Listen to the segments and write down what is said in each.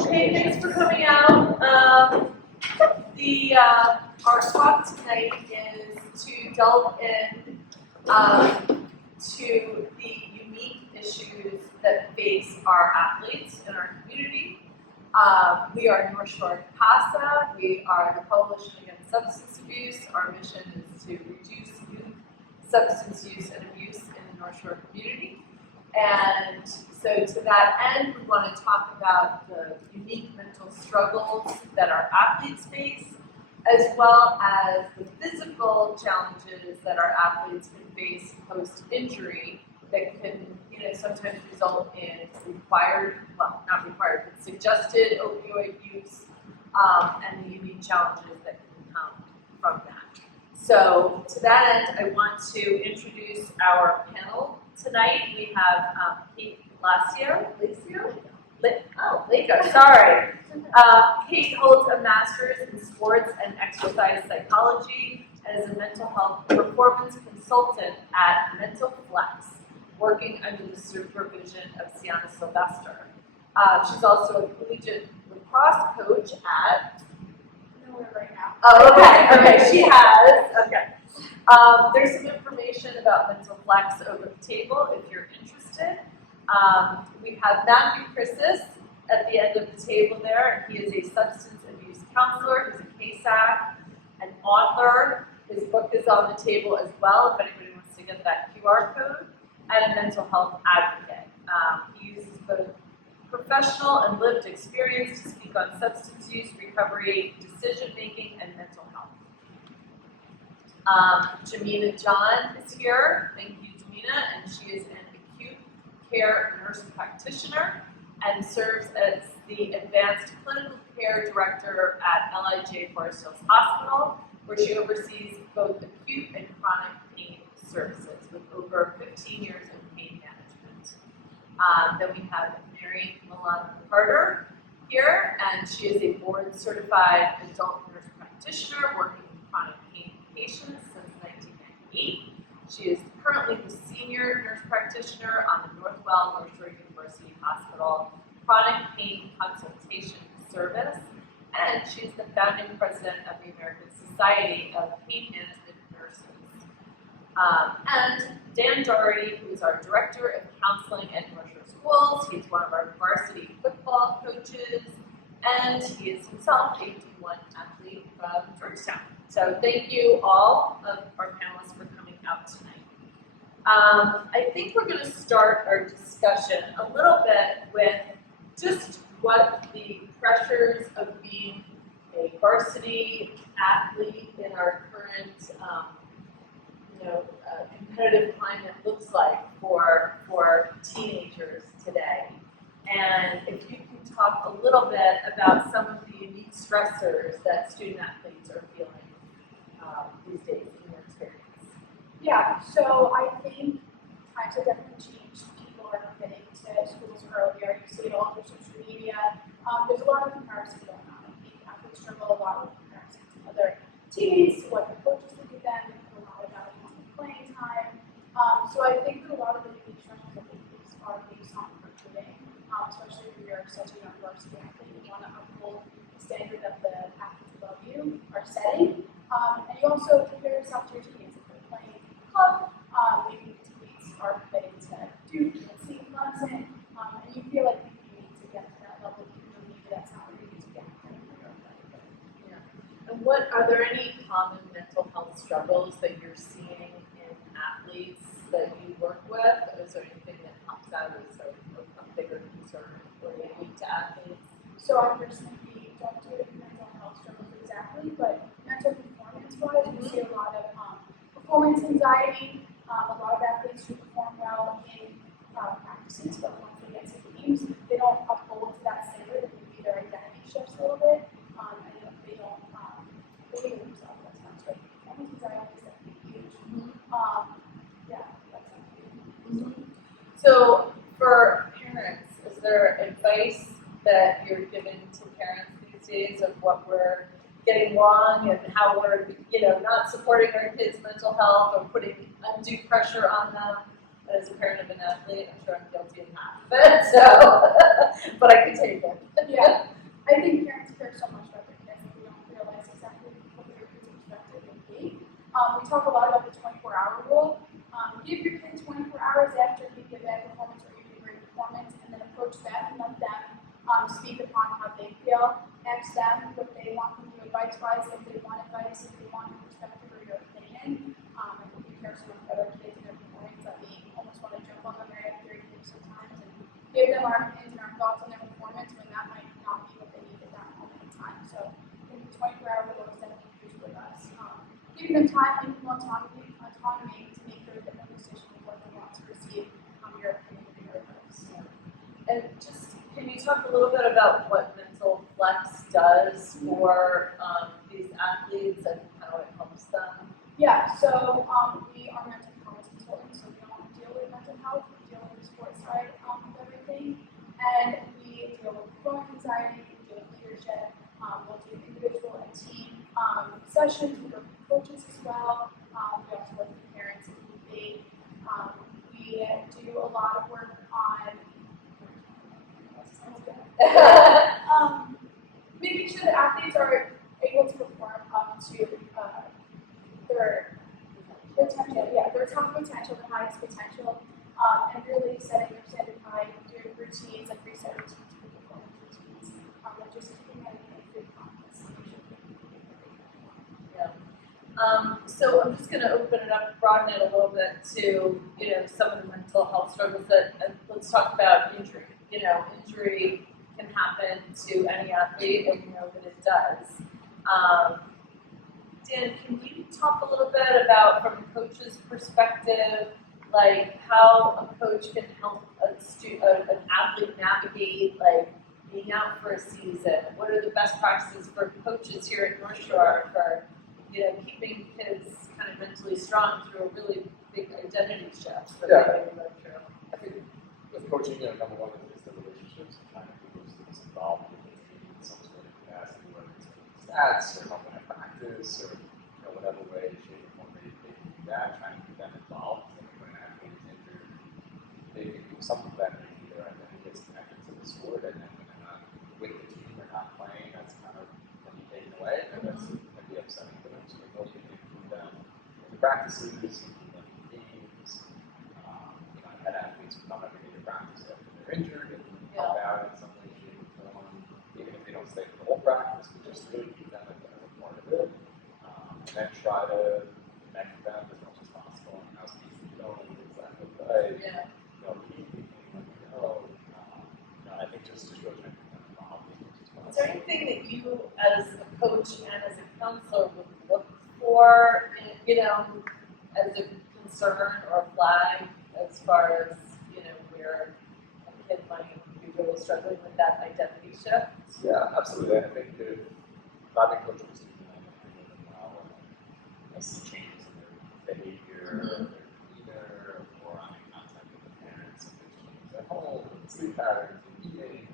Okay, thanks for coming out. Our talk tonight is to delve in to the unique issues that face our athletes in our community. We are North Shore CASA. We are the Coalition Against Substance Abuse. Our mission is to reduce youth substance use and abuse in the North Shore community. And so to that end, we want to talk about the unique mental struggles that our athletes face, as well as the physical challenges that our athletes can face post-injury that can, sometimes result in not required, but suggested opioid use, and the unique challenges that can come from that. So to that end, I want to introduce our panel tonight. We have Kate Laco, sorry. Kate holds a master's in sports and exercise psychology and is a mental health performance consultant at Mental Flex, working under the supervision of Sienna Sylvester. She's also a collegiate lacrosse coach at Nowhere right now. Oh, okay, she has. Okay. There's some information about Mental Flex over the table if you're interested. We have Matthew Christis at the end of the table there, and he is a substance abuse counselor. He's a CASA, an author. His book is on the table as well if anybody wants to get that QR code, and a mental health advocate. He uses both professional and lived experience to speak on substance use, recovery, decision-making, and mental health. Jamina John is here. Thank you, Jamina, and she is an acute care nurse practitioner and serves as the Advanced Clinical Care Director at LIJ Forest Hills Hospital, where she oversees both acute and chronic pain services with over 15 years of pain management. Then we have Mary Milan Carter here, and she is a board-certified adult nurse practitioner working with chronic pain patients since 1998. She is currently the senior nurse practitioner on the Northwell North Shore University Hospital Chronic Pain Consultation Service, and she is the founding president of the American Society of Pain Management Nurses. And Dan Doherty, who is our director of counseling at North Shore Schools. He's one of our varsity football coaches, and he is himself a D1 athlete from Georgetown. So thank you all of our panelists for coming out tonight. I think we're going to start our discussion a little bit with just what the pressures of being a varsity athlete in our current competitive climate looks like for teenagers today. And if you can talk a little bit about some of the unique stressors that student athletes are feeling these days in your experience. Yeah, so I think times have definitely changed. People are getting to schools earlier. You see it all through social media. There's a lot of comparison going on. I think athletes struggle a lot with comparison to other teammates, to what their coaches think of them. They put a lot of value on playing time. So I think that a lot of the unique stressors that they face are based on recruiting, especially if you're such a young varsity athlete. You want to uphold the standard that the athletes above you are setting. And you also compare yourself to your teammates. If they're playing in the club, maybe your teammates are getting to Duke and see Clemson, and you feel like you need to get to that level, even though maybe that's not where you need to get. Yeah. And are there any common mental health struggles that you're seeing in athletes that you work with? Is there anything that pops out as a bigger concern related to athletes? So I personally don't do mental health struggles exactly, but mental performance-wise, we see a lot of performance anxiety. A lot of athletes who perform well in practices, but once they get to games, they don't uphold to that standard, and maybe their identity shifts a little bit, and they don't believe in themselves. That sounds right. Performance anxiety is definitely huge. Yeah, that's something. So for parents, is there advice that you're giving to parents these days of what we're getting wrong and how we're, not supporting our kids' mental health or putting undue pressure on them? And as a parent of an athlete, I'm sure I'm guilty of half of it, so, but I can take it. Yeah, I think parents care so much about their kids that we don't realize exactly what their kids' perspective would be. We talk a lot about the 24-hour rule. Give your kid 24 hours after you give a bad performance or you give a great performance, and then approach them and let them speak upon how they feel. Ask them what they want from you advice-wise, if they want advice, if they want your perspective or your opinion. I think we care so much about our kids and their performance that we almost want to jump on them right after a game sometimes and give them our opinions and our thoughts on their performance when that might not be what they need at that moment in time. So I think the 24-hour rule is definitely huge with us. Giving them time, giving them autonomy to make their own decision of what they want to receive your opinion and your advice. And just, can you talk a little bit about what Mental Flex does for these athletes and how it helps them? Yeah, so we are mental health consultants, so we don't deal with mental health, we deal with the sports side of everything. And we deal with performance anxiety, we deal with leadership, we'll do individual and team sessions, we work with coaches as well, we also work with parents and we do a lot of work on making sure that athletes are able to perform up to their potential, their top potential, their highest potential, and really setting their standard high, doing routines, like reset routines, performance routines, and just keeping them in good confidence. So I'm just going to open it up, broaden it a little bit to, some of the mental health struggles and let's talk about injury. Injury can happen to any athlete, and you know that it does. Dan, can you talk a little bit about, from a coach's perspective, like how a coach can help an athlete navigate, like being out for a season? What are the best practices for coaches here at North Shore for, keeping kids kind of mentally strong through a really big identity shift that they may go through? I think with coaching, number one is the relationships and trying to get those things involved in some sort of capacity, whether it's stats or helping at practice or whatever way, shape, or form they can do that, trying to get them involved. So when an athlete is injured, they can do something better either, and then it gets connected to the sport, and then when they're not with the team or not playing, that's kind of can be taken away, and that's can be upsetting for them. So we hope we can include them in the practices, include them in games. I've had athletes who come every day to practice after they're injured and help out in some way, shape, or form, even if they don't stay for the whole practice, but just to really keep them as a part of it. And then try to connect with them as much as possible and how's the season going, is that okay? I think just really trying to get them involved as much as possible. Is there anything that you, as a coach and as a counselor, would look for, as a concern or a flag as far as, where a kid might be really struggling with that identity shift? Yeah, absolutely. I think if I've been coaching students and I know them well, and I see changes in their behavior, their demeanor, or I'm in contact with the parents, and there's changes at home, and sleep patterns, and eating,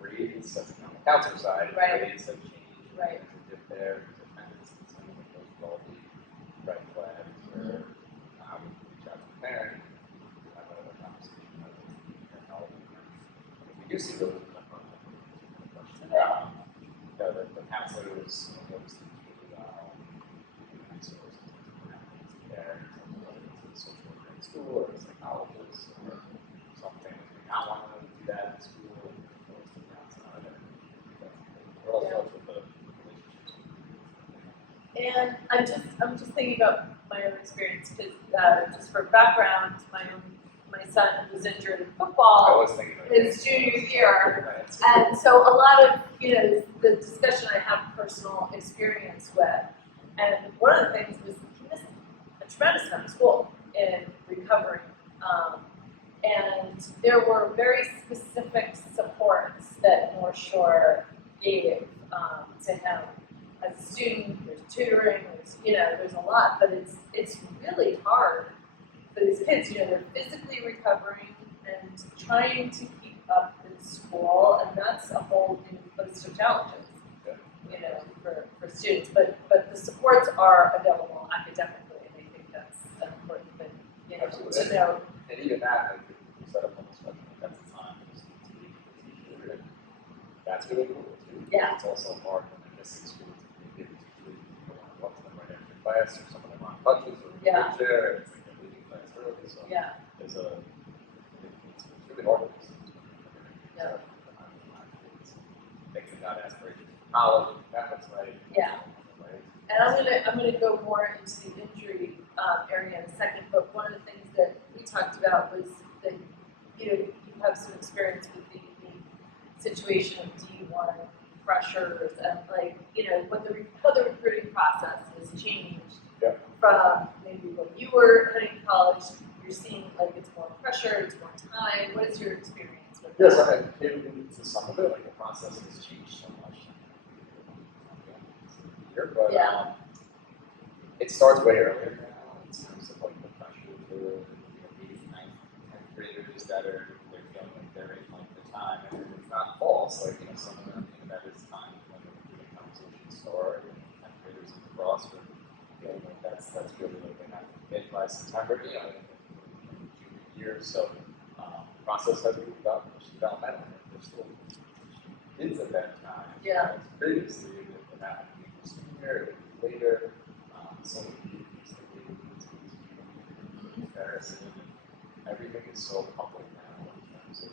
grades, that's on the counselor side, grades have changed, there's a dip there, there's attendance, and some of those will be red flags, where I would reach out to the parent and have a conversation about their health. If we do see those, the counselors notice things really well, resources there, a social worker in school or a psychologist or something. We not want to do that in school and force them outside. We're all sorts with the relationships. And I'm just thinking about my own experience because just for background, my son was injured in football his junior year, and so a lot of the discussion I have personal experience with, and one of the things was he missed a tremendous amount of school in recovering, and there were very specific supports that North Shore gave to him as a student. There's tutoring, there's a lot, but it's really hard for these kids. They're physically recovering and trying to keep up in school, and that's a whole new host of challenges, for students. But the supports are available academically, and I think that's an important thing, you know, Absolutely. to know. And even that, like, we set up on the spectrum, that's the time just to be a teacher, and that's really cool too. Yeah. It's also hard when they're missing school to be able to teach, you want to walk to them right after class, or some of them on crutches or in a Yeah. wheelchair, and it's like they're leaving class early, so Yeah. there's it's really hard with these things. Yeah. Thinking about aspirations for college, that looks like. Yeah. And I'm gonna go more into the injury area in a second. But one of the things that we talked about was that you have some experience with the situation of D1 pressures and like how the recruiting process has changed Yeah. from maybe when you were heading to college. You're seeing like it's more pressure, it's more time. What is your experience with Yes, that? I came into some of it, like the process has changed so much. Here, but Yeah. it starts way earlier now in terms of like the pressure for 8th, 9th, 10th graders that are they're feeling like they're in like the time, and it's not false. Like some of them that is time when the recruiting conversations start, and 10th graders in the cross for feeling like that's really like they have to commit by September, in junior year. So the process has moved up, it's developmental, and they're still kids at that time. Yeah. Previously, it happened to be senior, later. So many things that we need to comparison, and everything is so public now in terms of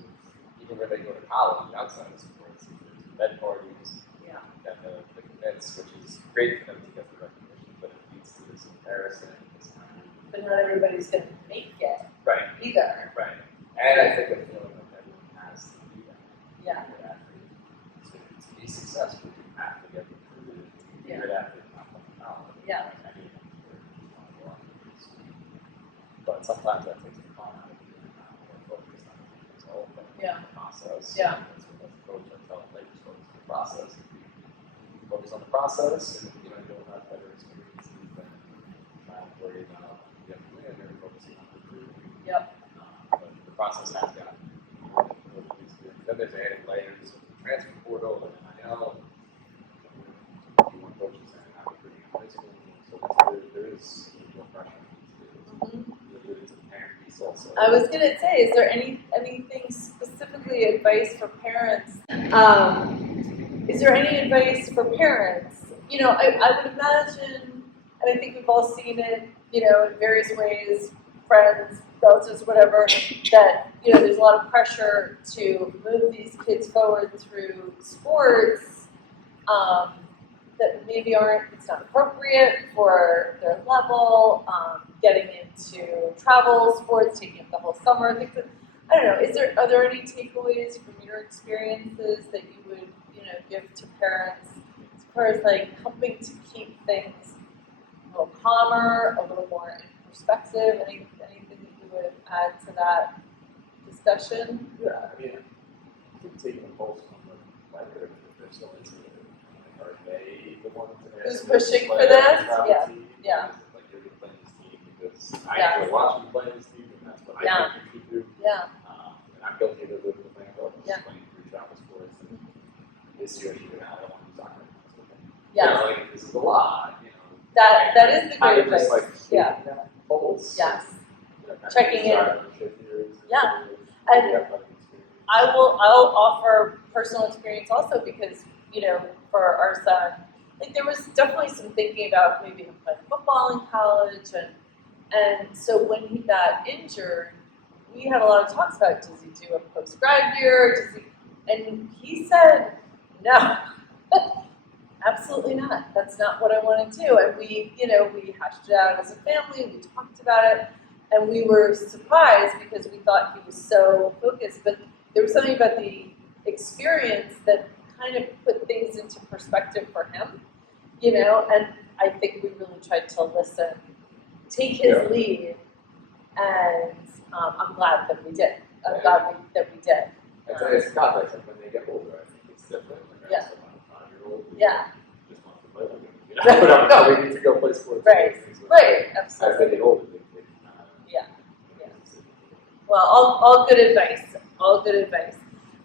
even where they go to college, outside of sports, there's bed parties, Yeah. and the commits, which is great for them to get the recognition, but it leads to this comparison, this kind of But not everybody's gonna make it right, either. right. And I think the feeling that everyone has to do that. Yeah. To be successful, you have to get recruited to be a good athlete, not from college. Yeah. But sometimes that takes the fun out of you and not more focused on the result than Yeah. the process. Yeah. That's what as a coach I tell players focus on the process. If you focus on the process and you'll have better experiences than trying to worry about the win or focusing on recruiting. Yep. But the process has gotten really easier. Then there's added layers of the transfer portal and NIL. D1 coaches and not recruiting in high school. So there is real pressure. Mhm. It's a parent piece also. I was gonna say, is there anything specifically advice for parents? Is there any advice for parents? I would imagine, and I think we've all seen it, in various ways, friends, relatives, whatever, that, there's a lot of pressure to move these kids forward through sports, that maybe it's not appropriate for their level, getting into travel sports, taking up the whole summer, things that, I don't know, are there any takeaways from your experiences that you would, give to parents as far as like helping to keep things a little calmer, a little more in perspective? Anything that you would add to that discussion? Yeah, I mean, I think taking a pulse from the player, if they're still into it, are they the ones that Who's pushing for this? Yeah. Yeah. Like you're going to play this team because Yeah. I enjoy watching you play this team, and that's what I think you should do. Yeah. And I'm guilty of it with the thing about Yeah. playing 3 travel sports. And this year, I don't want to do soccer. Yes. Like, this is a lot, That is the Kind great of just advice. like Yeah. taking that pulse. Yes. Kind of Checking in. discipleship here is- Yeah. is And the athletic experience. I'll offer personal experience also because, for our son, like there was definitely some thinking about maybe him playing football in college and so when he got injured, we had a lot of talks about does he do a post-grad year, and he said, no, absolutely not. That's not what I want to do. And we hashed it out as a family, we talked about it, and we were surprised because we thought he was so focused, but there was something about the experience that kind of put things into perspective for him, and I think we really tried to listen, take his lead, and I'm glad that we did. I'm glad that we did. It's context, like when they get older, I think it's different. Like Yeah. I'm a 5-year-old who Yeah. just wants to play with them. But no, they need to go play sports. Right. Right, As absolutely. they get older, they Yeah. Well, all good advice. All good advice.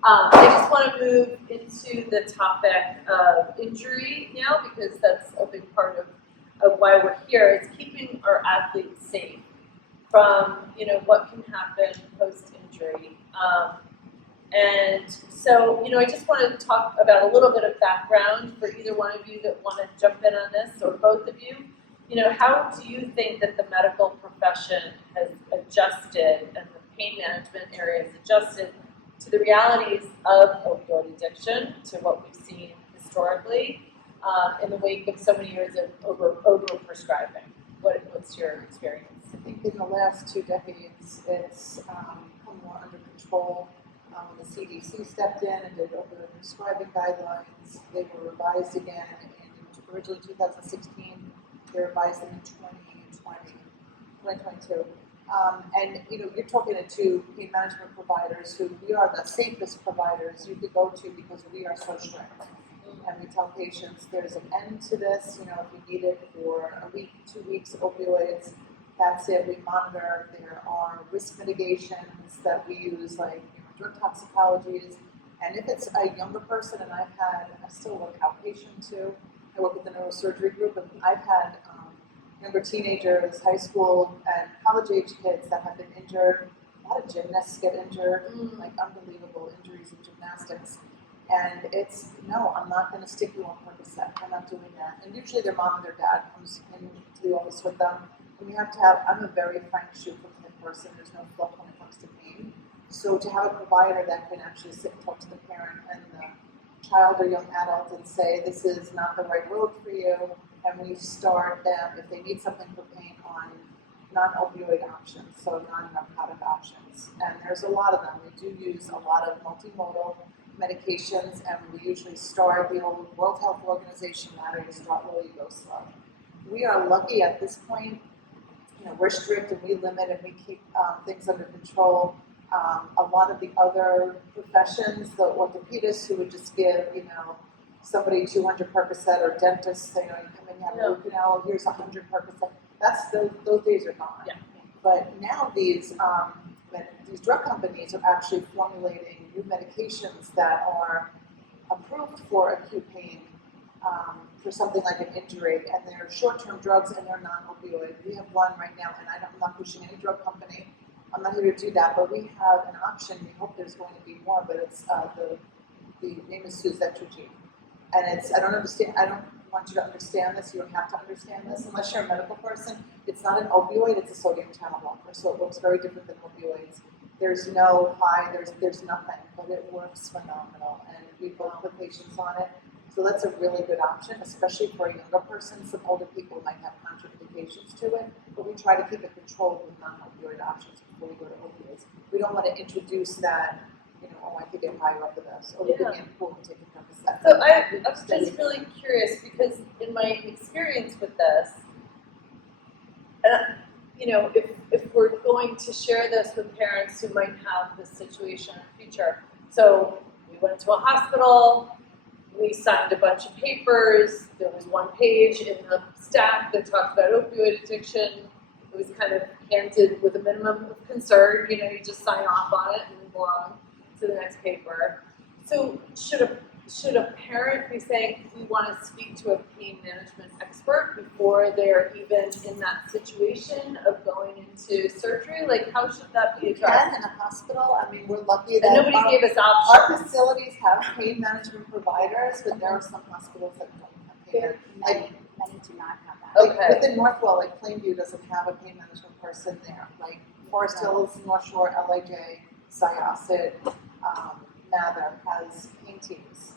I just want to move into the topic of injury now because that's a big part of why we're here. Is keeping our athletes safe. from, what can happen post-injury. And so, I just wanted to talk about a little bit of background for either one of you that want to jump in on this, or both of you. How do you think that the medical profession has adjusted and the pain management area has adjusted to the realities of opioid addiction, to what we've seen historically, in the wake of so many years of over prescribing? What's your experience? I think in the last 2 decades, it's come more under control. When the CDC stepped in and did opioid prescribing guidelines, they were revised again in originally 2016. They revised them in 2022. And you're talking to 2 pain management providers who we are the safest providers you could go to because we are so strict. And we tell patients there's an end to this. If you need it for a week, 2 weeks, opioids, that's it. We monitor. There are risk mitigations that we use, like drug toxicologies. And if it's a younger person, and I still work outpatient too. I work with the neurosurgery group, and I've had younger teenagers, high school and college age kids that have been injured. A lot of gymnasts get injured, like unbelievable injuries in gymnastics. And it's, no, I'm not going to stick you on Percocet. I'm not doing that. And usually their mom and their dad comes into the office with them. And you have to have, I'm a very frank shoot from the person. There's no fluff when it comes to pain. So to have a provider that can actually sit and talk to the parent and the child or young adult and say, this is not the right road for you, and we start them, if they need something for pain, on non-opioid options, so non-narcotic options. And there's a lot of them. We do use a lot of multimodal medications, and we usually start the old World Health Organization ladder. You start low, you go slow. We are lucky at this point. We're strict and we limit and we keep things under control. A lot of the other professions, the orthopedists who would just give, somebody 200 Percocet, or dentists, you come in, you have a root canal, here's 100 Percocet. Those days are gone. Yeah. But now these drug companies are actually formulating new medications that are approved for acute pain, for something like an injury, and they're short-term drugs and they're non-opioid. We have one right now, and I'm not pushing any drug company. I'm not here to do that, but we have an option. We hope there's going to be more, but it's the name is suzetrigine. And I don't want you to understand this. You don't have to understand this unless you're a medical person. It's not an opioid, it's a sodium channel blocker, so it works very different than opioids. There's no high, there's nothing, but it works phenomenal, and we both put patients on it. So that's a really good option, especially for a younger person. Some older people might have contraindications to it, but we try to keep it controlled with non-opioid options before we go to opioids. We don't want to introduce that, I could get higher up with this, or we could be in the pool and take a Percocet. So I'm just really curious, because in my experience with this, if we're going to share this with parents who might have this situation in the future. So we went to a hospital, we signed a bunch of papers, there was one page in the stack that talked about opioid addiction. It was kind of handed with a minimum of concern, you just sign off on it and move along to the next paper. So should a parent be saying, we want to speak to a pain management expert before they're even in that situation of going into surgery? Like, how should that be addressed? And in a hospital, we're lucky that And nobody gave us options. Our facilities have pain management providers, but there are some hospitals that don't have pain. Many do not have that. Okay. Within Northwell, Plainview doesn't have a pain management person there. Like Forest Hills, North Shore, LIJ, Syosset, Mather has pain teams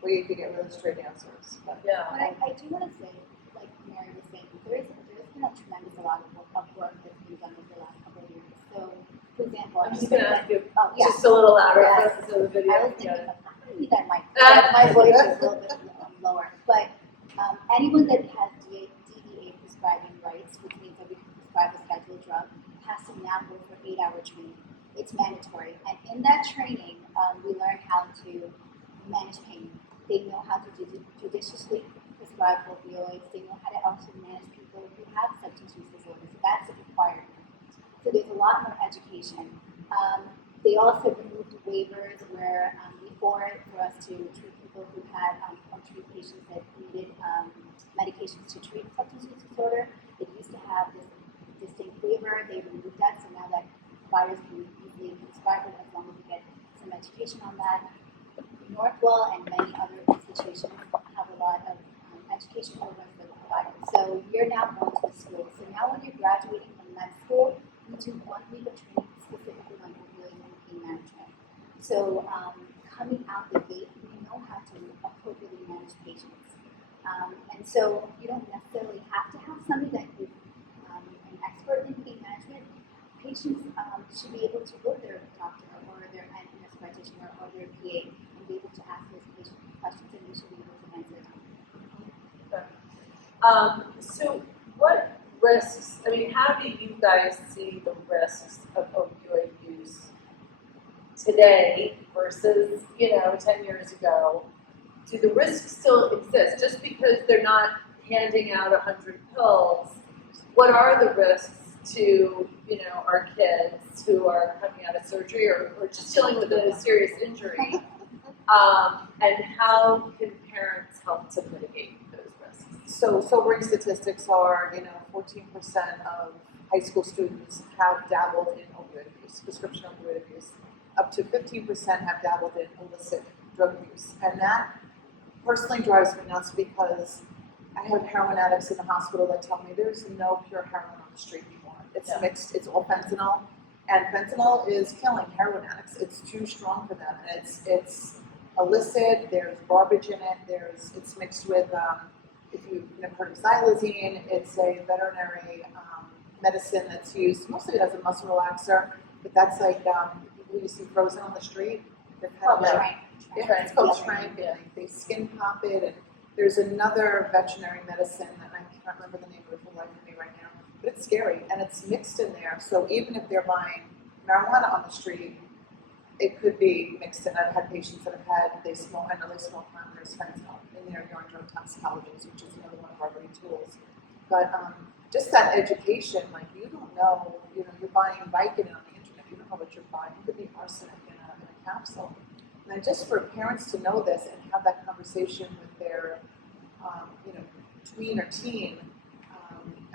where you can get really straight answers. But Yeah. But I do want to say, like Mary was saying, there's been a tremendous amount of work that's been done over the last couple of years. So, for example, I'm just going to ask you yeah. just a little louder Yes. for the video. I was thinking, Yeah. maybe that my voice is a little bit lower. But anyone that has DEA prescribing rights, which means that we can prescribe a scheduled drug, has to now go for 8-hour training. It's mandatory. And in that training, we learn how to manage pain. They know how to judiciously prescribe opioids. They know how to also manage people who have substance use disorders. So that's a requirement. So there's a lot more education. They also removed waivers where before, for us to treat people who had, or treat patients that needed medications to treat substance use disorder, it used to have this distinct flavor. They removed that, so now that virus can be easily prescribed as long as we get some education on that. Northwell and many other institutions have a lot of education programs for the providers. So you're now going to the school. So now when you're graduating from med school, you do 1 week of training specifically on opioid and pain management. So coming out the gate, we know how to appropriately manage patients. And so you don't necessarily have to have somebody that is an expert in pain management. Patients should be able to go to their doctor or their nurse practitioner or their PA and be able to ask those patient questions, and we should be able to answer them. So what risks, I mean, how do you guys see the risks of opioid use today versus, 10 years ago? Do the risks still exist? Just because they're not handing out 100 pills, what are the risks to, our kids who are coming out of surgery or just dealing with a serious injury? And how can parents help to mitigate those risks? So sobering statistics are, 14% of high school students have dabbled in opioid abuse, prescription opioid abuse. Up to 15% have dabbled in illicit drug use. And that personally drives me nuts because I have heroin addicts in the hospital that tell me there's no pure heroin on the street anymore. It's mixed, it's all fentanyl. And fentanyl is killing heroin addicts. It's too strong for them. And it's illicit, there's garbage in it, it's mixed with, if you've never heard of xylazine, it's a veterinary medicine that's used mostly as a muscle relaxer, but that's like people you see frozen on the street. They're kind of like, it's called shrank, and they skin pop it, and there's another veterinary medicine that I can't remember the name of it for the life of me right now, but it's scary, and it's mixed in there, so even if they're buying marijuana on the street, it could be mixed in. I've had patients that they smoke pot, there's fentanyl in their urine drug toxicologies, which is another one of our great tools. But just that education, like you don't know, you're buying Vicodin on the internet, you don't know what you're buying. It could be arsenic in a capsule. And then just for parents to know this and have that conversation with their, tween or teen,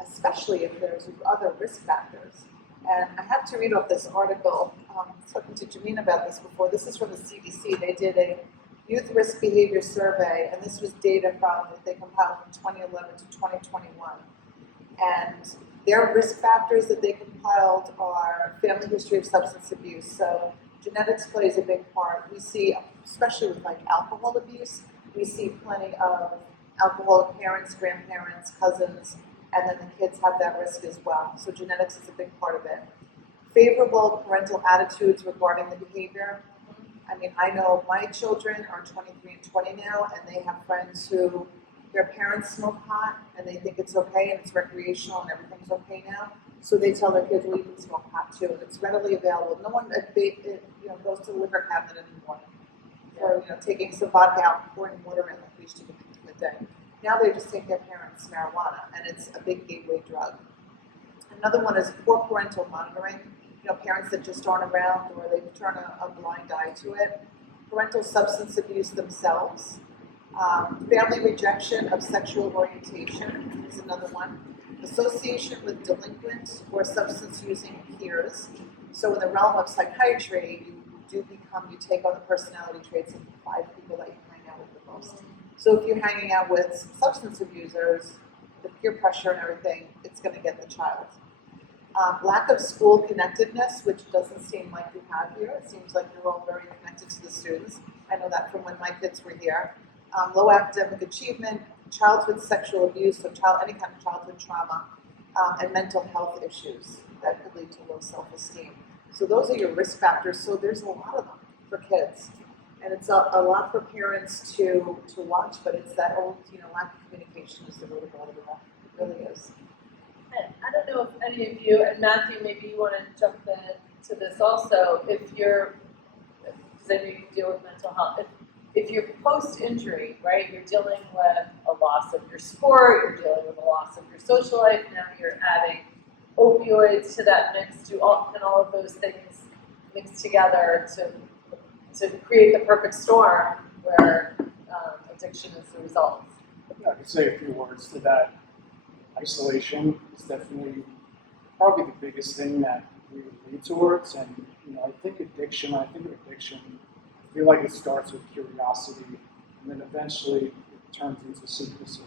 especially if there's other risk factors. And I have to read off this article. I was talking to Janine about this before. This is from the CDC. They did a youth risk behavior survey, and this was data they compiled from 2011 to 2021. And their risk factors that they compiled are family history of substance abuse. So genetics plays a big part. We see, especially with like alcohol abuse, we see plenty of alcoholic parents, grandparents, cousins, and then the kids have that risk as well. So genetics is a big part of it. Favorable parental attitudes regarding the behavior. I mean, I know my children are 23 and 20 now, and they have friends who their parents smoke pot, and they think it's okay, and it's recreational, and everything's okay now. So they tell their kids, well, you can smoke pot too, and it's readily available. No one goes to the liquor cabinet anymore for taking some vodka out and pouring water in like we used to do in the day. Now they just take their parents' marijuana, and it's a big gateway drug. Another one is poor parental monitoring. Parents that just aren't around or they turn a blind eye to it. Parental substance abuse themselves. Family rejection of sexual orientation is another one. Association with delinquent or substance-using peers. So in the realm of psychiatry, you take on the personality traits of the 5 people that you hang out with the most. So if you're hanging out with substance abusers, the peer pressure and everything, it's going to get the child. Lack of school connectedness, which doesn't seem like you have here. It seems like you're all very connected to the students. I know that from when my kids were here. Low academic achievement, childhood sexual abuse, so any kind of childhood trauma, and mental health issues that could lead to low self-esteem. So those are your risk factors. So there's a lot of them for kids. And it's a lot for parents to watch, but it's that old, lack of communication is the root of all of that. It really is. I don't know if any of you, and Matthew, maybe you want to jump into this also, because I know you deal with mental health. If you're post-injury, right, you're dealing with a loss of your sport, you're dealing with a loss of your social life, now you're adding opioids to that mix, can all of those things mix together to create the perfect storm where addiction is the result? I could say a few words to that. Isolation is definitely probably the biggest thing that we would lead towards. And I think of addiction, I feel like it starts with curiosity, and then eventually it turns into secrecy.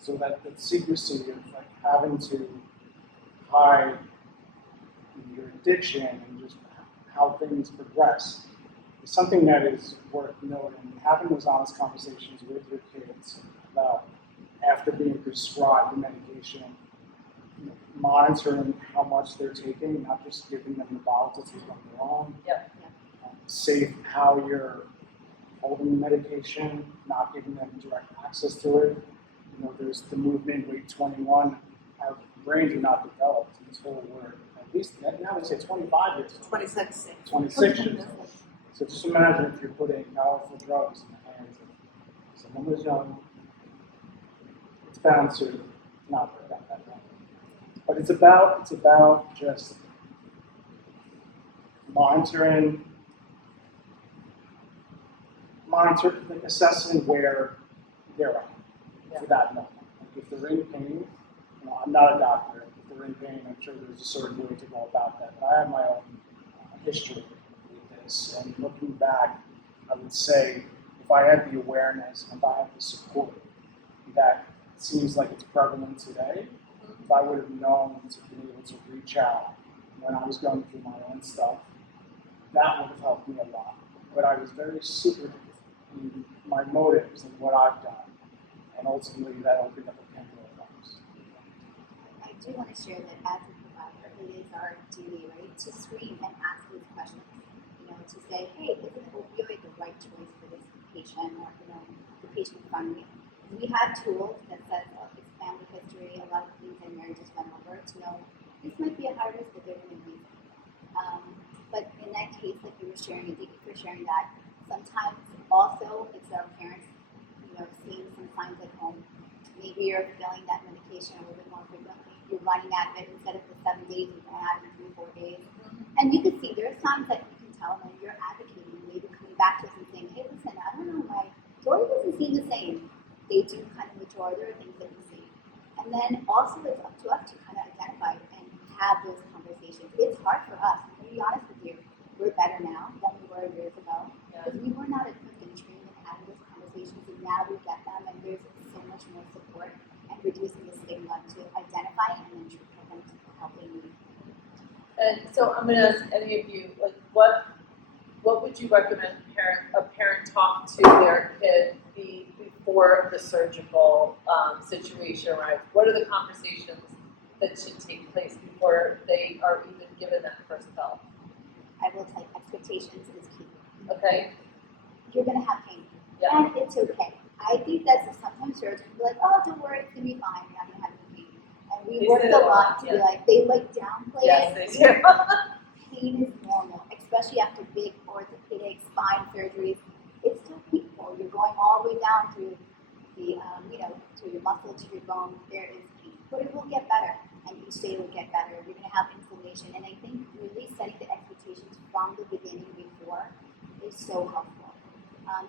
So that the secrecy of like having to hide your addiction and just how things progress is something that is worth noting. Having those honest conversations with your kids about after being prescribed the medication, monitoring how much they're taking, not just giving them the bottle to take on their own. Yep. Safe how you're holding the medication, not giving them direct access to it. There's the movement, weight 21. Our brains are not developed until we're at least, now they say 25 years old. 26. 26 years old. So just imagine if you're putting powerful drugs in the hands of someone who's young, it's bound to not work out that well. But it's about just assessing where they're at for that moment. Like if they're in pain, I'm not a doctor. If they're in pain, I'm sure there's a certain way to go about that. But I have my own history with this, and looking back, I would say if I had the awareness and if I had the support that seems like it's prevalent today, if I would have known to be able to reach out when I was going through my own stuff, that would have helped me a lot. But I was very secretive in my motives and what I've done. And ultimately that opened up a can of worms. I do want to share that as a provider, it is our duty, right, to screen and ask these questions. To say, hey, is an opioid the right choice for this patient or, the patient in front of me? We have tools that says, it's family history, a lot of things that Mary just went over to know this might be a high risk, but they're going to use it. But in that case that you were sharing, and thank you for sharing that, sometimes also it's our parents, seeing some signs at home. Maybe you're filling that medication a little bit more frequently. You're running out of it instead of the 7 days, you're running out of it in 3-4 days. And you can see there are signs that you can tell when you're advocating, maybe coming back to us and saying, hey, listen, I don't know, my daughter doesn't seem the same. They do kind of mature, there are things that we see. And then also it's up to us to kind of identify and have those conversations. It's hard for us, to be honest with you. We're better now than we were years ago. Because we were not equipped and trained in having those conversations, and now we get them, and there's so much more support and reducing the stigma to identify and then treat them to help they need. And so I'm going to ask any of you, like, what would you recommend a parent talk to their kid before the surgical situation arrives? What are the conversations that should take place before they are even given that first pill? I will tell you, expectations is key. Okay. You're going to have pain, Yeah. and it's okay. I think that sometimes surgeons will be like, oh, don't worry, it's going to be fine, you're not going to have any pain. And we They worked say a that lot to yeah. be like, they downplay Yes, it. they do. Pain is normal, especially after big orthopedic spine surgeries. It's still painful. You're going all the way down to the, to your muscle, to your bone. There is pain, but it will get better, and each day will get better. You're going to have inflammation, and I think really setting the expectations from the beginning before is so helpful.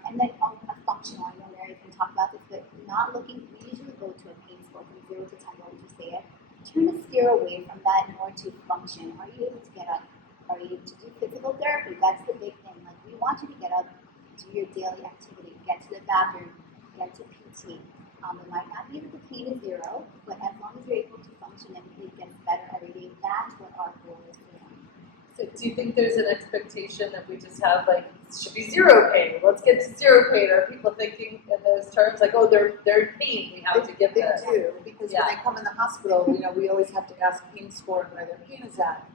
And then a functional, I know Mary can talk about this, but not looking, we usually go to a pain score from 0 to 10, what would you say it? Trying to steer away from that more to function. Are you able to get up? Are you able to do physical therapy? That's the big thing. Like, we want you to get up, do your daily activity, get to the bathroom, get to PT. It might not be that the pain is 0, but as long as you're able to function and it gets better every day, that's what our goal is for them. So do you think there's an expectation that we just have, like, it should be 0 pain? Let's get to 0 pain. Are people thinking in those terms, like, oh, they're in pain, we have to give They this? do, because when they come in the hospital, we always have to ask pain score and where their pain is at.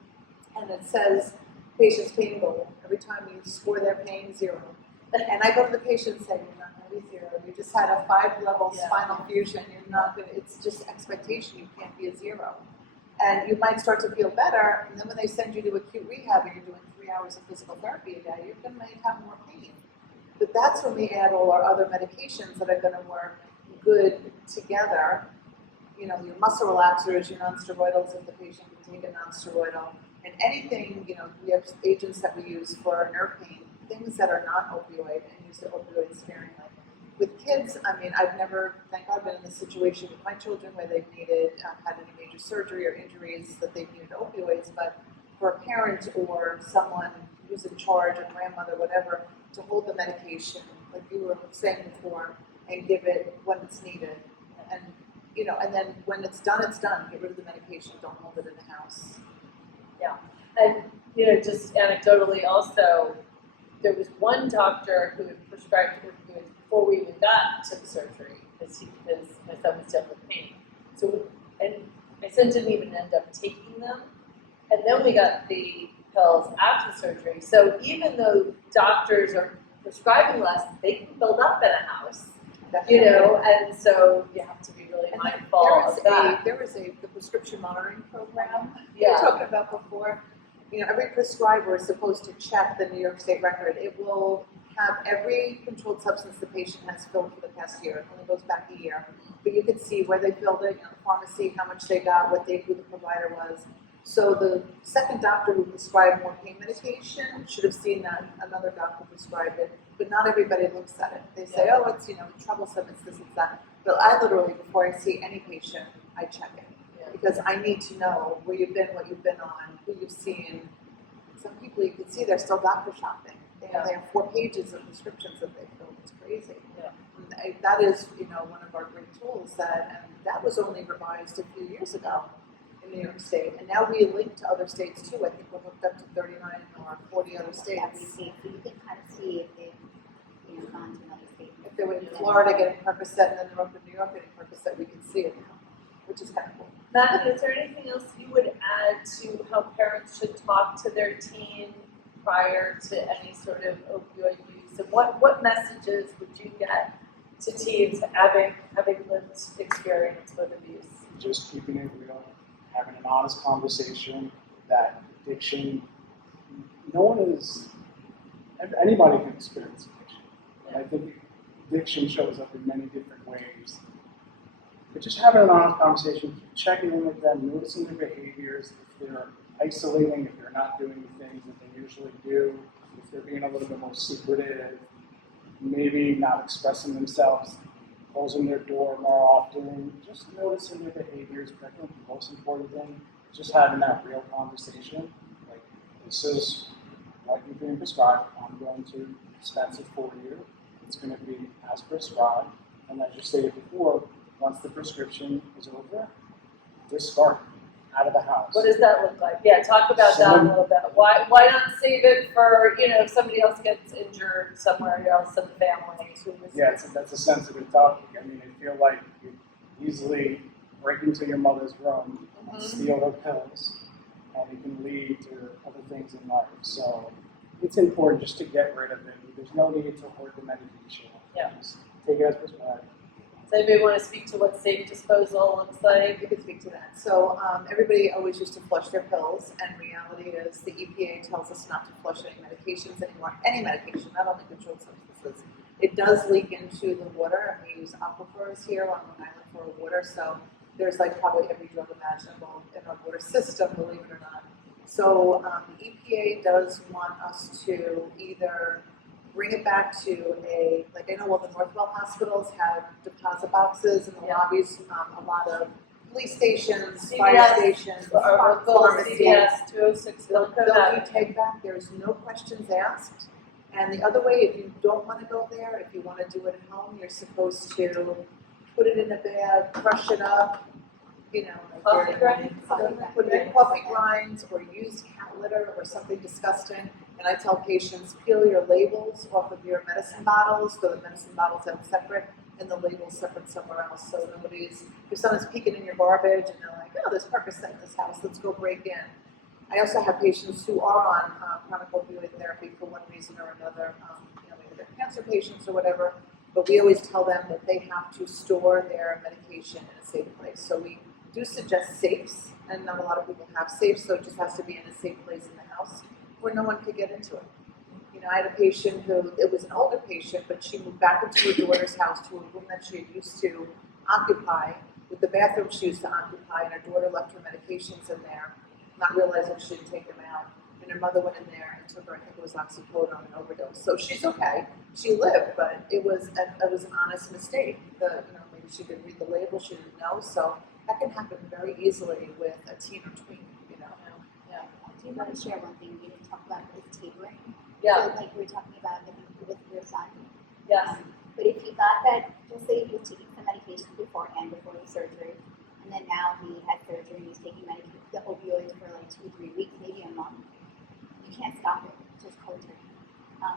And it says patient's pain goal. Every time you score their pain, 0. And I go to the patient and say, you're not going to be 0. You just had a 5-level spinal fusion. You're not going to, it's just expectation. You can't be a 0. And you might start to feel better, and then when they send you to acute rehab and you're doing 3 hours of physical therapy a day, you're going to have more pain. But that's when we add all our other medications that are going to work good together. Your muscle relaxers, your non-steroidals, if the patient can take a non-steroidal, and anything, we have agents that we use for nerve pain, things that are not opioid and use the opioid sparingly. with kids, I mean, I've never, thank God, been in this situation with my children where they've needed, had any major surgery or injuries that they've needed opioids, but for a parent or someone who's in charge, a grandmother, whatever, to hold the medication, like you were saying before, and give it when it's needed. And, you know, and then when it's done, get rid of the medication, don't hold it in the house. And, you know, just anecdotally also, there was one doctor who had prescribed opioids before we even got to the surgery because my son was dealing with pain. So, and my son didn't even end up taking them. And then we got the pills after the surgery. So even though doctors are prescribing less, they can build up in a house, you know, and so you have to be really And mindful of that. There was the prescription monitoring program we Yeah. were talking about before. You know, every prescriber is supposed to check the New York State record. It will have every controlled substance the patient has filled for the past year. It only goes back a year. But you can see where they filled it, you know, pharmacy, how much they got, who the provider was. So the second doctor who prescribed more pain medication should have seen that another doctor prescribed it. But not everybody looks at it. They say, oh, it's, you know, troublesome, it's this, it's that. But I literally, before I see any patient, I check it. Because I need to know where you've been, what you've been on, who you've seen. Some people you can see they're still doctor shopping. They have 4 pages of prescriptions that they filled. It's crazy. Yeah. And that is, you know, one of our great tools and that was only revised a few years ago in New York State. And now we link to other states too. I think we're hooked up to 39 or 40 other states. That we see, so you can kind of see if they've, you know, gone to another state. If they were in Florida getting Percocet and then they're up in New York getting Percocet, we can see it now, which is kind of cool. Matthew, is there anything else you would add to how parents should talk to their teen prior to any sort of opioid use? And what messages would you get to teens having lived experience with abuse? Just keeping it real, having an honest conversation that addiction, anybody can experience addiction. And I think addiction shows up in many different ways. But just having an honest conversation, checking in with them, noticing their behaviors, if they're isolating, if they're not doing the things that they usually do, if they're being a little bit more secretive, maybe not expressing themselves, closing their door more often, just noticing their behaviors. But I think the most important thing is just having that real conversation. Like, this is what you're being prescribed. I'm going to dispense it for you. It's going to be as prescribed. And as you stated before, once the prescription is over, discard it out of the house. What does that look like? Yeah, talk about that a little bit. Why not save it for, you know, if somebody else gets injured somewhere else in the family? Yeah, that's a sensitive topic. I mean, I feel like you easily break into your mother's room, steal her pills, and it can lead to other things in life. So it's important just to get rid of it. There's no need to hoard the medication. Yeah. Just take it as prescribed. Does anybody want to speak to what safe disposal looks like? You could speak to that. So everybody always used to flush their pills, and reality is the EPA tells us not to flush any medications anymore. Any medication, not only controlled substances. It does leak into the water, and we use aquifers here on Long Island for water. So there's like probably every drug imaginable in our water system, believe it or not. So the EPA does want us to either bring it back to like I know all the Northwell hospitals have deposit boxes in the lobbies, a lot of police stations, fire stations, Or pharmacies. CVS 206 They'll Avenue. do take back, there's no questions asked. And the other way, if you don't want to go there, if you want to do it at home, you're supposed to put it in a bag, crush it up, you know, Coffee grinds? put it in coffee grinds or used cat litter or something disgusting. And I tell patients, peel your labels off of your medicine bottles, so the medicine bottles have separate and the labels separate somewhere else. So if someone's peeking in your garbage and they're like, oh, there's Percocet in this house, let's go break in. I also have patients who are on chronic opioid therapy for one reason or another, maybe they're cancer patients or whatever, but we always tell them that they have to store their medication in a safe place. So we do suggest safes, and not a lot of people have safes, so it just has to be in a safe place in the house where no one could get into it. You know, I had a patient who, it was an older patient, but she moved back into her daughter's house to a room that she had used to occupy, with the bathroom she used to occupy, and her daughter left her medications in there, not realizing she didn't take them out. and her mother went in there and took her, I think it was oxycodone and overdose. So she's okay. She lived, but it was an honest mistake. Maybe she didn't read the label, she didn't know. So that can happen very easily with a teen or tween, I do want to share one thing we didn't talk about is tapering. Yeah. So like we were talking about, I think, with your son. Yes. But if he got that, just say he was taking some medication beforehand, before the surgery, and then now he had surgery and he's taking the opioids for like 2-3 weeks, maybe a month, you can't stop it, just cold turkey.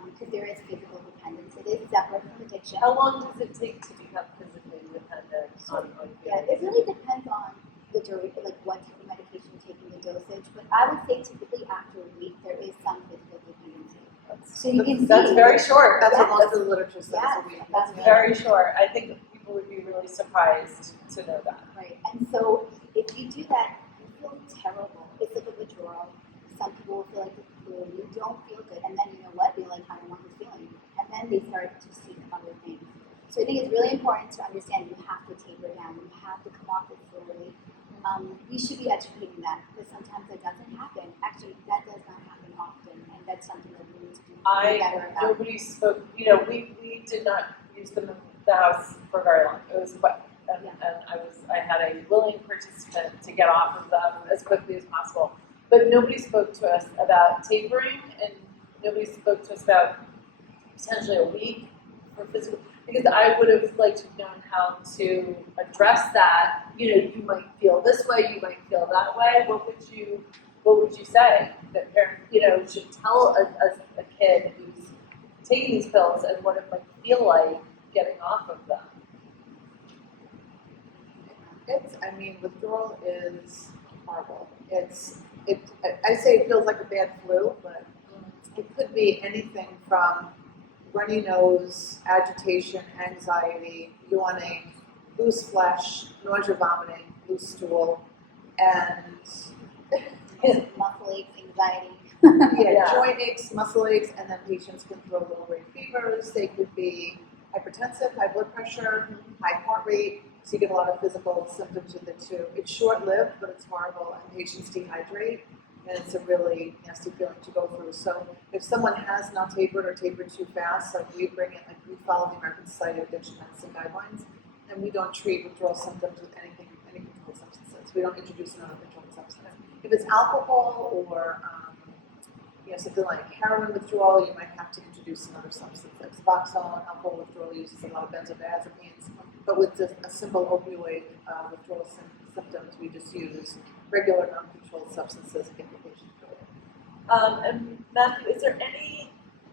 Because there is physical dependence. It is separate from addiction. How long does it take to become physically dependent on Yeah, opioids? it really depends on the duration, like what type of medication you're taking, the dosage. But I would say typically after a week, there is some physical dependency. So you can That's see. very short. That's Yeah, what most of the literature says. yeah, a week. that's Very short. I think people would be really surprised to know that. Right, and so if you do that, you feel terrible. It's like a withdrawal. Some people will feel like the flu. You don't feel good, and then you know what? You're like, I don't want this feeling, and then they start to seek other things. So I think it's really important to understand you have to taper down. You have to come off it slowly. We should be educating that because sometimes that doesn't happen. Actually, that does not happen often, and that's something that we need to do better about. Nobody spoke, we did not use them in the house for very long. It was quick. And I had a willing participant to get off of them as quickly as possible. But nobody spoke to us about tapering, and nobody spoke to us about potentially a week for physical, because I would have liked to have known how to address that. You might feel this way, you might feel that way. What would you say that parents, should tell a kid who's taking these pills and what it might feel like getting off of them? Withdrawal is horrible. I say it feels like a bad flu, but it could be anything from runny nose, agitation, anxiety, yawning, loose flesh, nausea, vomiting, loose stool, and Muscle aches, anxiety. Yeah. joint aches, muscle aches, and then patients can throw low-grade fevers. They could be hypertensive, high blood pressure, high heart rate. So you get a lot of physical symptoms with it too. It's short-lived, but it's horrible, and patients dehydrate, and it's a really nasty feeling to go through. So if someone has not tapered or tapered too fast, we we follow the American Society of Addiction Medicine guidelines, and we don't treat withdrawal symptoms with any controlled substances. We don't introduce another controlled substance. If it's alcohol or something like heroin withdrawal, you might have to introduce another substance. Like Suboxone, alcohol withdrawal uses a lot of benzodiazepines. But with just a simple opioid withdrawal symptoms, we just use regular non-controlled substances and get the patient through it. And Matthew, is there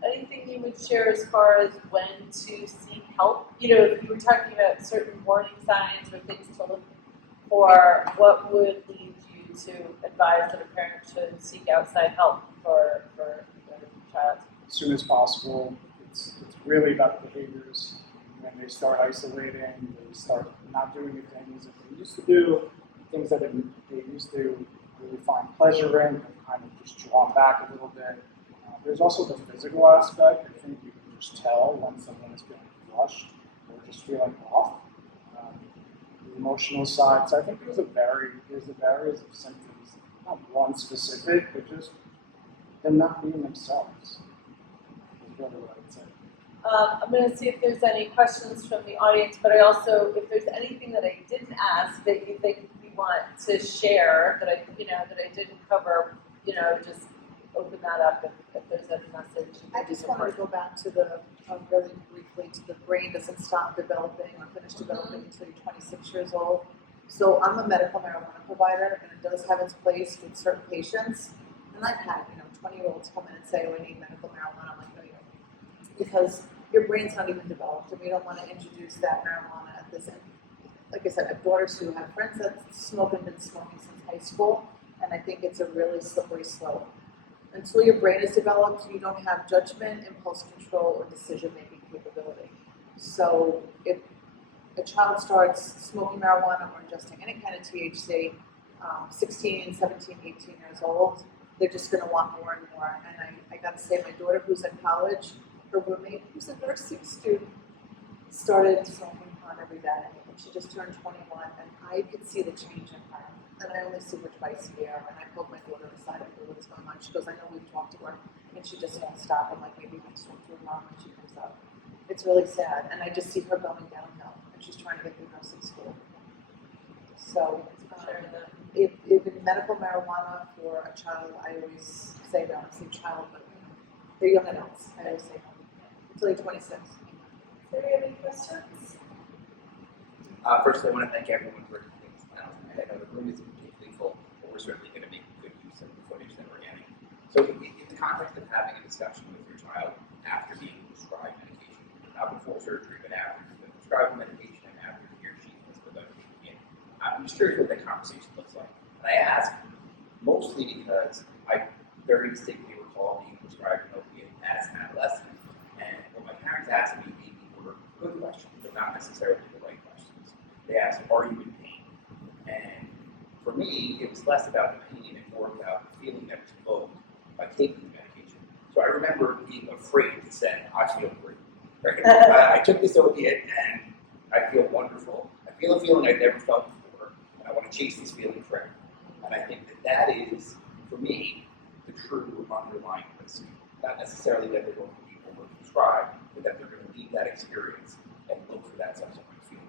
anything you would share as far as when to seek help? If you were talking about certain warning signs or things to look for, what would lead you to advise that a parent should seek outside help for their child? As soon as possible. It's really about the behaviors. When they start isolating, they start not doing the things that they used to do, things that they used to really find pleasure in, they're kind of just drawn back a little bit. There's also the physical aspect. I think you can just tell when someone is feeling flushed or just feeling off. The emotional side. So I think there's a variety of symptoms, not one specific, but just them not being themselves. Is really what I'd say. I'm going to see if there's any questions from the audience, but if there's anything that I didn't ask that you think we want to share that I didn't cover, just open that up if there's any message. I just wanted to go back to the really briefly to the brain doesn't stop developing or finish developing until you're 26 years old. So I'm a medical marijuana provider, and it does have its place with certain patients. And I've had 20-year-olds come in and say, "Oh, I need medical marijuana." I'm like, "No, you don't," because your brain's not even developed, and we don't want to introduce that marijuana at this end. Like I said, I have daughters who have friends that smoke and been smoking since high school, and I think it's a really slippery slope. Until your brain is developed, you don't have judgment, impulse control, or decision-making capability. So if a child starts smoking marijuana or ingesting any kind of THC, 16, 17, 18 years old, they're just going to want more and more. And I got to say, my daughter who's in college, her roommate who's a nursing student, started smoking pot every day. And she just turned 21, and I could see the change in her. and I only see her twice a year, and I pulled my daughter aside and go, what's going on? She goes, I know we've talked to her, and she just won't stop. I'm like, maybe next one to her mom when she comes up. It's really sad, and I just see her going downhill, and she's trying to get through nursing school. So, if in medical marijuana for a child, I always say that, I say child, but they're young adults, I always say until they're 26. Do you have any questions? First, I want to thank everyone for attending this panel. I know the room is particularly full, but we're certainly going to make good use of the footage that we're getting. So, in the context of having a discussion with your child after being prescribed medication, not before surgery, but after he's been prescribed medication and after he or she has begun taking it, I'm just curious what that conversation looks like. And I ask mostly because I very distinctly recall being prescribed an opiate as an adolescent, and what my parents asked me maybe were good questions, but not necessarily the right questions. They asked, are you in pain? And for me, it was less about the pain and more about the feeling that was evoked by taking the medication. So I remember being afraid to say, I feel great. Right? I took this opiate and I feel wonderful. I feel a feeling I've never felt before, and I want to chase this feeling forever. And I think that is, for me, the true underlying risk. Not necessarily that they're going to be overprescribed, but that they're going to leave that experience and look for that subsequent feeling.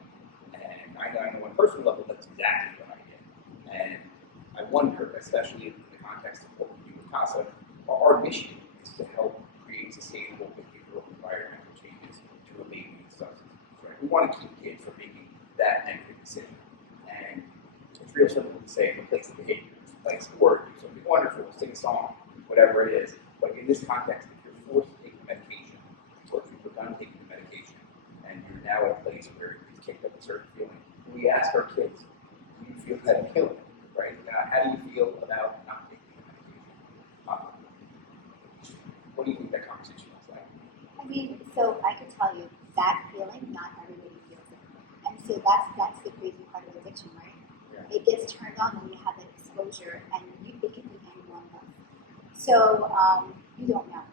And I know on a personal level, that's exactly what I did. And I wonder, especially in the context of what we do with CASA, our mission is to help create sustainable behavioral environmental changes to abate these substances. Right? We want to keep kids from making that negative decision. And it's real simple to say, replace the behaviors, play sport, do something wonderful, sing a song, whatever it is. But in this context, if you're forced to take the medication, or if you've begun taking the medication, and you're now at a place where it's kicked up a certain feeling, we ask our kids, do you feel that feeling, right? How do you feel about not taking the medication? What do you think that conversation looks like? I mean, so I could tell you that feeling, not everybody feels it. And so that's the crazy part of addiction, right? Yeah. It gets turned on when you have that exposure, and it can be anyone else. So you don't know.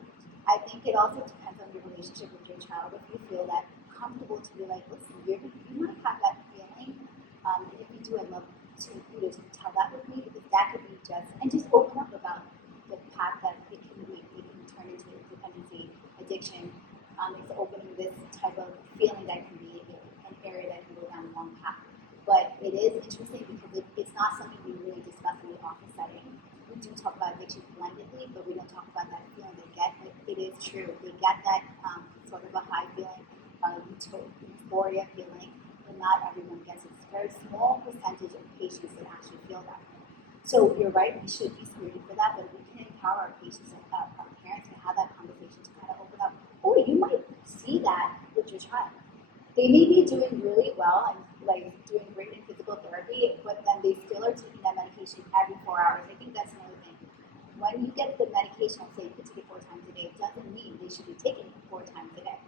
I think it also depends on your relationship with your child. If you feel that comfortable to be like, listen, you might have that feeling, and if you do, I'd love to include it, to tell that with me, because that could be just open up about the path that it can turn into dependency, addiction. It's opening this type of feeling that can be an area that can go down the wrong path. But it is interesting because it's not something we really discuss in the office setting. We do talk about addiction blendedly, but we don't talk about that feeling they get. But it is true. They get that sort of a high feeling, euphoria feeling, but not everyone gets it. It's a very small percentage of patients that actually feel that way. So you're right, we should be screening for that, but we can empower our patients and our parents to have that conversation to kind of open up. Or you might see that with your child. They may be doing really well and like doing great in physical therapy, but then they still are taking that medication every 4 hours. I think that's another thing. When you get the medication, say you can take it 4 times a day, it doesn't mean they should be taking it 4 times a day.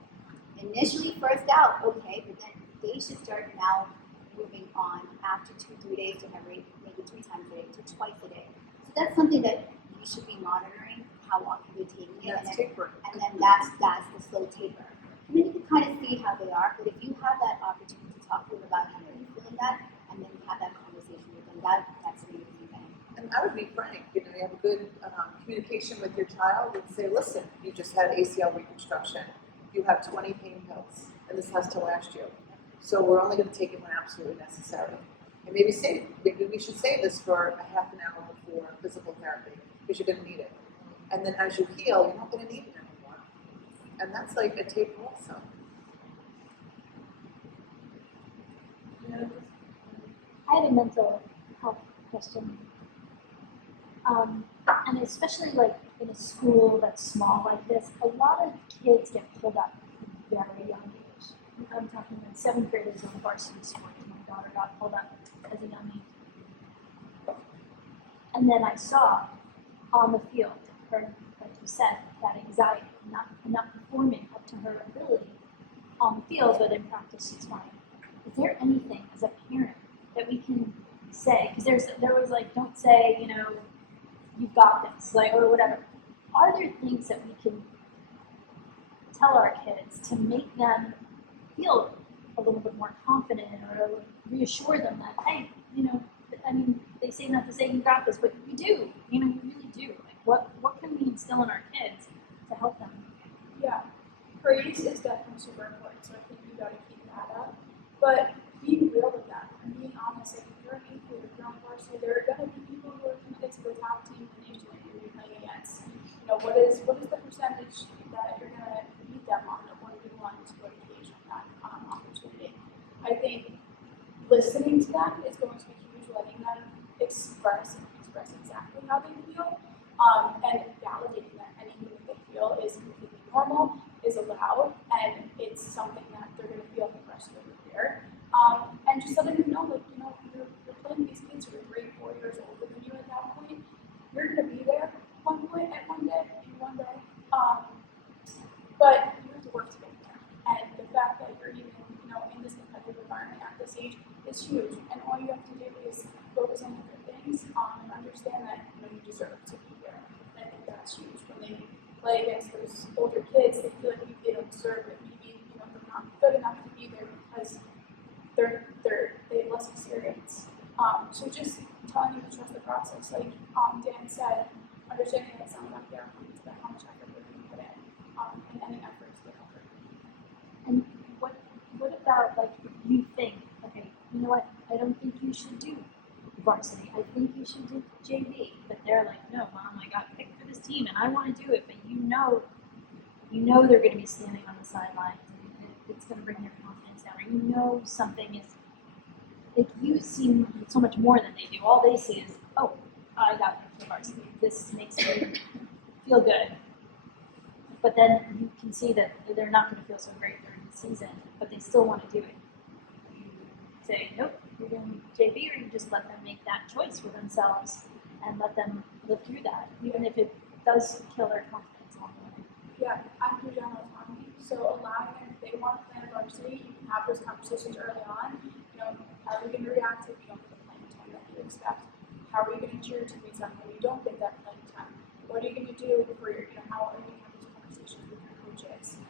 Initially, first out, okay, but then they should start now moving on after 2-3 days to maybe 3 times a day to twice a day. So that's something that you should be monitoring how often they're taking it. That's tapering. And then that's the slow taper. And then you can kind of see how they are. But if you have that opportunity to talk to them about, hey, are you feeling that? And then you have that conversation with them, that's an amazing thing. And I would be frank, you have a good communication with your child and say, listen, you just had ACL reconstruction, you have 20 pain pills, and this has to last you. So we're only going to take it when absolutely necessary. And maybe we should say this for a half an hour before physical therapy, because you're going to need it. And then as you heal, you're not going to need it anymore. And that's like a tape also. I have a mental health question. And especially like in a school that's small like this, a lot of kids get pulled up at a very young age. I'm talking like 7th graders on varsity sports. My daughter got pulled up as a young age. And then I saw on the field her, like you said, that anxiety, not performing up to her ability on the field, but in practice she's fine. Is there anything as a parent that we can say? Because there was like, don't say, you've got this, like, or whatever. Are there things that we can tell our kids to make them feel a little bit more confident or reassure them that, hey, they say not to say you got this, but we do. You know, we really do. Like, what can we instill in our kids to help them? Yeah, praise is definitely super important, so I think you gotta keep that up. But being real with that and being honest, like if you're an athlete, if you're on varsity, there are gonna be people who are committed to the top team in the nation that you're gonna be playing against. You know, what is the percentage that you're gonna beat them on, or what do you want to go to gauge on that opportunity? I think listening to them is going to be huge, letting them express exactly how they feel, and validating that anything that they feel is completely normal, is allowed, and it's something that they're going to feel for the rest of their career. And just letting them know that, you know, you're playing these kids who are 3, 4 years older than you at that point. You're going to be there one day. But you have to work to get there. And the fact that you're even, you know, in this competitive environment at this age is huge. And all you have to do is focus on the good things, and understand that, you know, you deserve to be here. And I think that's huge. When they play against those older kids, they feel like maybe they don't deserve it. Maybe, you know, they're not good enough to be there because they have less experience. So just telling them to trust the process, like Dan said, understanding that it's not about their money, it's about how much effort they're going to put in, and any effort is good effort. And what about, like, if you think, okay, you know what, I don't think you should do varsity, I think you should do JV, but they're like, no, mom, I got picked for this team and I want to do it, but you know they're going to be standing on the sidelines and it's going to bring their confidence down, or you know something is, like, you see so much more than they do. All they see is, oh, I got picked for varsity, this makes me feel good. But then you can see that they're not going to feel so great during the season, but they still want to do it. You say, nope, you're doing JV, or you just let them make that choice for themselves and let them live through that, even if it does kill their confidence along the way. Yeah, I'm huge on autonomy. So allowing them, if they want to plan a varsity, you can have those conversations early on. You know, how are we going to react if you don't get the playing time that you expect? How are you going to cheer to be something when you don't get that playing time? What are you going to do for your, you know, how are you going to have those conversations with your coaches?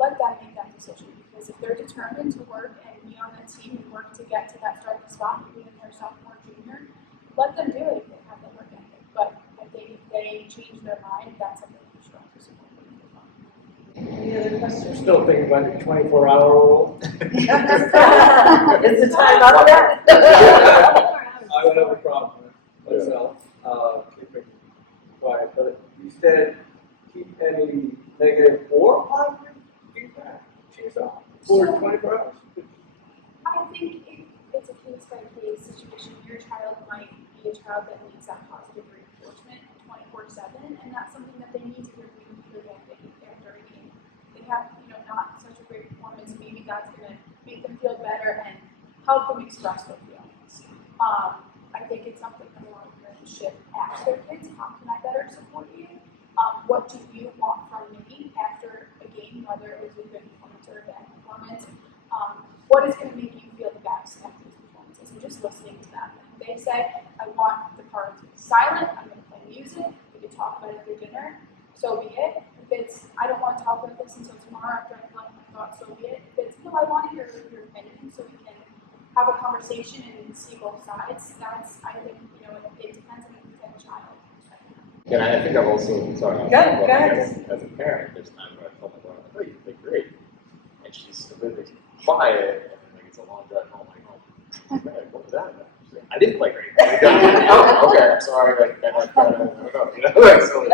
Let them make that decision, because if they're determined to work and be on that team and work to get to that starting spot, even if they're sophomore, junior, let them do it if they have the work ethic. But I think if they change their mind, that's something you should also support them as well. Any other questions? Still thinking about the 24-hour rule. Is the time up yet? I don't have a problem with myself, keeping quiet, but you said keep any negative or positive feedback to yourself for 24 hours. I think if it's a case-by-case situation, your child might be a child that needs that positive reinforcement 24/7, and that's something that they need to hear from you after a game. They have, you know, not such a great performance, maybe that's going to make them feel better and help them express their feelings. I think it's something that a lot of parents should ask their kids, how can I better support you? What do you want from me after a game, whether it was a good performance or a bad performance? What is going to make you feel the best after these performances? And just listening to them. If they say, I want the party to be silent, I'm going to play music, we can talk about it after dinner, so be it. If it's, I don't want to talk about this until tomorrow after I collect my thoughts, so be it. If it's, no, I want to hear your opinion so we can have a conversation and see both sides. That's, I think, you know, it depends on the type of child. And I think I've also, sorry, Go ahead. as a parent, there's times where I tell my daughter, oh, you play great. And she's a bit quiet, and then like it's a long drive home, like, oh, man, what was that about? She's like, I didn't play great. Oh, okay, I'm sorry, like, I don't know, you know, like, so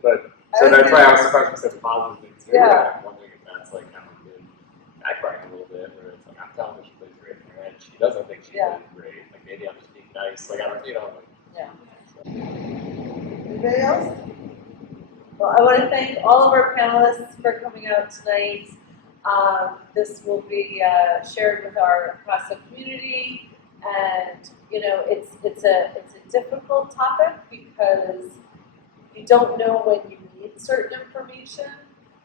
but, so that's why I was surprised you said the positive things too. Yeah. I'm wondering if that's like kind of been backfiring a little bit, where it's like, I'm telling her she plays great, and she doesn't think she plays great. Like, maybe I'm just being nice, like, I don't, you know, like, Yeah. Anybody else? Well, I want to thank all of our panelists for coming out tonight. This will be shared with our CASA community, and you know, it's a difficult topic because you don't know when you need certain information,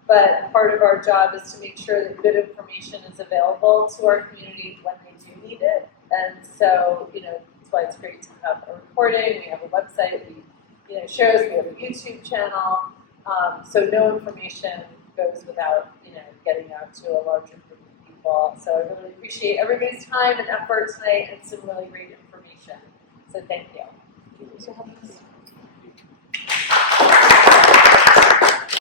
but part of our job is to make sure that good information is available to our community when they do need it. And so, you know, that's why it's great to have a recording. We have a website, we shows, we have a YouTube channel. So no information goes without, getting out to a larger group of people. So I really appreciate everybody's time and effort tonight and some really great information. So thank you. So have you